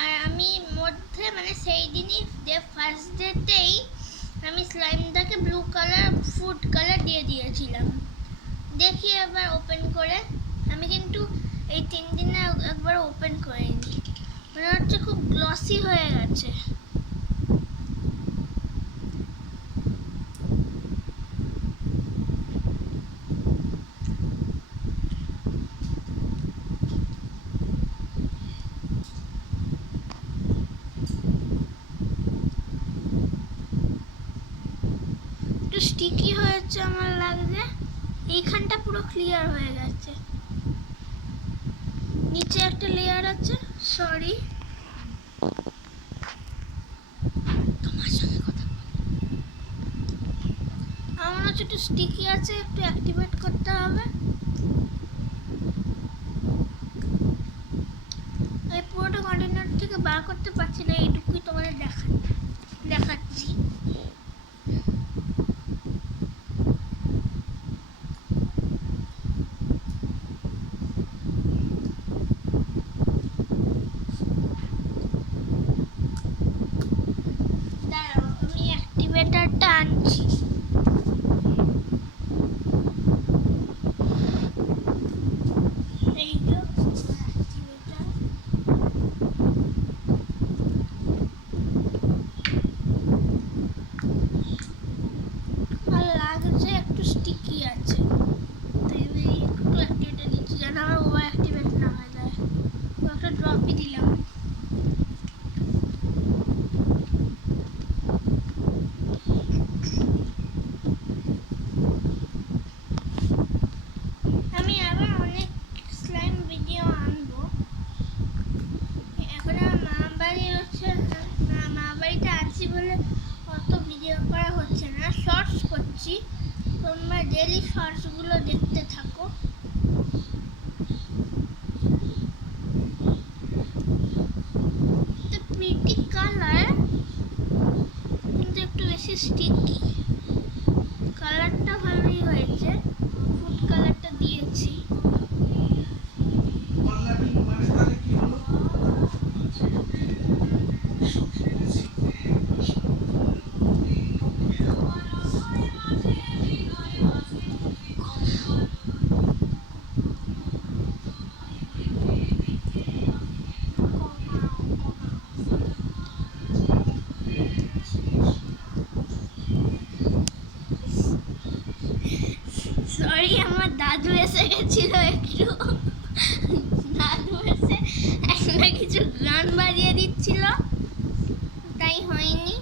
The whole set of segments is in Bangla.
আর আমি মধ্যে মানে সেই দিনই ফার্স্ট ডেতেই আমি স্লাইমটাকে ব্লু কালার ফুড কালার দিয়ে দিয়েছিলাম। দেখি এবার ওপেন করে, আমি কিন্তু এই 3 দিনে একবার ওপেন করিনি, মনে হচ্ছে খুব গ্লসি হয়ে গেছে। একটু স্টিকি হয়েছে আমার লাগছে, এইখানটা পুরো ক্লিয়ার হয়ে গেছে, নিচে একটা লেয়ার আছে। সরি, তোমার সঙ্গে কথা আমার হচ্ছে একটু স্টিকি আছে, একটু অ্যাক্টিভেট করতে হবে। এই পুরোটা কন্টেনার থেকে বার করতে পারছি না, এইটুকুই তোমাদের দেখাচ্ছি। দাঁড়াও, আমি অ্যাক্টিভেটারটা আনছি। এই তো অ্যাক্টিভেটার। আর লাগছে একটু স্টিকি আছে, তাই আমি একটু অ্যাক্টিভেটার দিচ্ছি যেন আমার ওভার অ্যাক্টিভেট না হয়ে যায়। একটা ড্রপই দিলাম। আমি আবার অনেক স্লাইম ভিডিও আনবো। এখন আমার মা বাড়িতে আছি বলে অত ভিডিও করা হচ্ছে না, শর্টস করছি। তোমরা ডেইলি শর্টসগুলো দেখতে থাকো। প্রিটি কালার, কিন্তু একটু বেশি স্টিকি। কালারটা ভালোই হয়েছে, ফুড কালারটা দিয়েছি। সরি, আমার দাদু এসে গেছিল একটু, দাদু এসে একটা কিছু গান বাজিয়ে দিচ্ছিল, তাই হয়নি।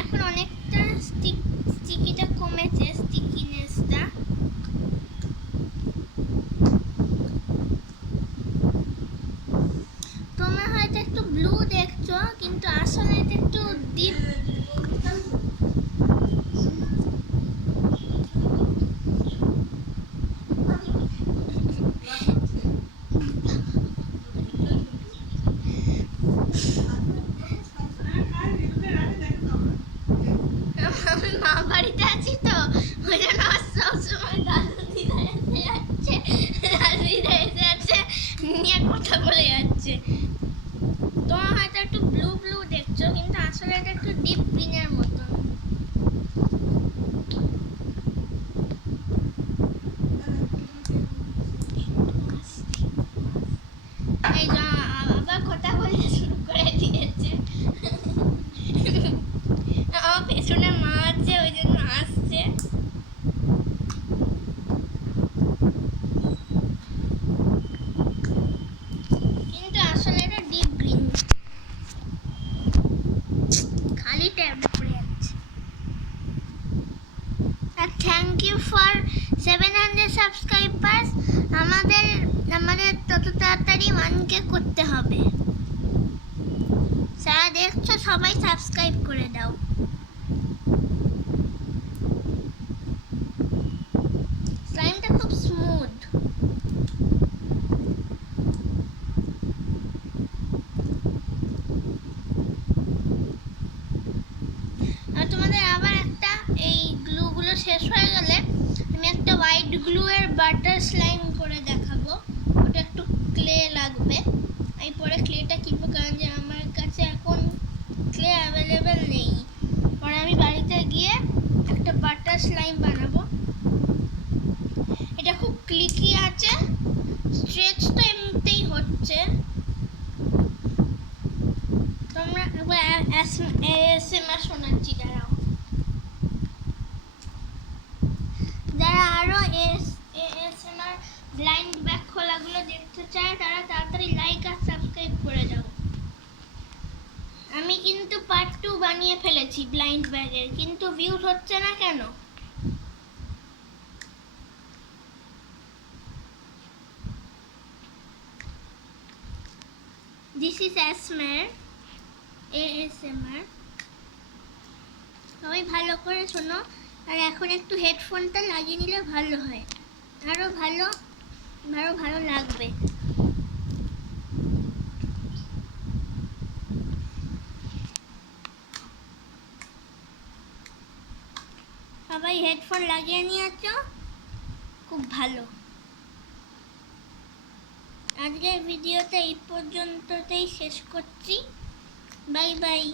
এখন অনেকটা স্টিকিটা কমেছে, স্টিকিনেসটা। তোমরা হয়তো একটু ব্লু দেখছো, কিন্তু আসলে এটা একটু ডিপ। আমি মা বাড়িতে আছি তো, ওই জন্য সবসময় দাদু দিদা এসে যাচ্ছে, দাদু দিদা এসে যাচ্ছে, নিয়ে কথা বলে যাচ্ছে। তোমরা হয়তো একটু ব্লু ব্লু দেখছো, কিন্তু আসলে এটা একটু ডিপ গ্রিনের মতো। এই যে আবার কথা বলতে শুরু করে দিয়েছে। আমার পেছনে মা আছে, ওই জন্য আসছে। কিন্তু আসলে এটা ডিপ গ্রিন, খালি ট্যাব পড়ে যাচ্ছে। আর থ্যাংক ইউ ফর 700 সাবস্ক্রাইবার্স। আমাদের তত তাড়াতাড়ি 1K করতে হবে। যারা দেখছো সবাই সাবস্ক্রাইব করে দাও। স্লাইমটা খুব স্মুথ। আর তোমাদের আবার একটা, এই গ্লুগুলো শেষ হয়ে গেলে আমি একটা হোয়াইট গ্লু এর বাটার স্লাইম করে দেখাবো। ওটা একটু ক্লে লাগবে, আমি পরে ক্লেটা কিনবো, কারণ যে আমার ব্লাইন্ড ব্যাগ খোলাগুলো দেখতে চায় তারা তাড়াতাড়ি লাইক আর সাবস্ক্রাইব করে দাও। আমি কিন্তু পার্ট 2 বানিয়ে ফেলেছি ব্লাইন্ড ব্যাগের, কিন্তু ভিউজ হচ্ছে না কেন? This is ASMR। সবাই ভালো করে শোনো, আর এখন একটু হেডফোনটা লাগিয়ে নিলে ভালো হয়, আরো ভালো লাগবে। সবাই হেডফোন লাগিয়ে নিয়েছো? খুব ভালো। আজকের ভিডিওটা এই পর্যন্ততেই শেষ করছি। Bye bye.